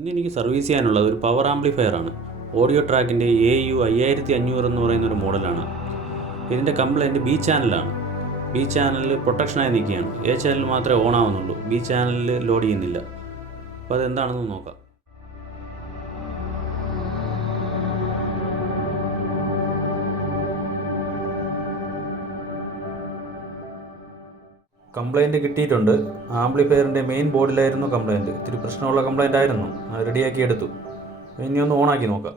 ഇന്നെനിക്ക് സർവീസ് ചെയ്യാനുള്ളത് ഒരു പവർ ആംപ്ലിഫയർ ആണ്. ഓഡിയോ ട്രാക്കിൻ്റെ AU5500 എന്ന് പറയുന്ന ഒരു മോഡലാണ്. ഇതിൻ്റെ കംപ്ലൈൻറ്റ് ബി ചാനലാണ്. ബി ചാനലിൽ പ്രൊട്ടക്ഷനായി നിൽക്കുകയാണ്. എ ചാനൽ മാത്രമേ ഓൺ ആവുന്നുള്ളൂ. ബി ചാനലിൽ ലോഡ് ചെയ്യുന്നില്ല. അപ്പോൾ അതെന്താണെന്ന് നോക്കാം. കംപ്ലൈൻറ്റ് കിട്ടിയിട്ടുണ്ട്. ആംപ്ലിഫയറിൻ്റെ മെയിൻ ബോർഡിലായിരുന്നു കംപ്ലൈൻറ്റ്. ഇത്തിരി പ്രശ്നമുള്ള കംപ്ലൈൻ്റ് ആയിരുന്നു. അത് റെഡിയാക്കി എടുത്തു. ഇനി ഒന്ന് ഓണാക്കി നോക്കാം.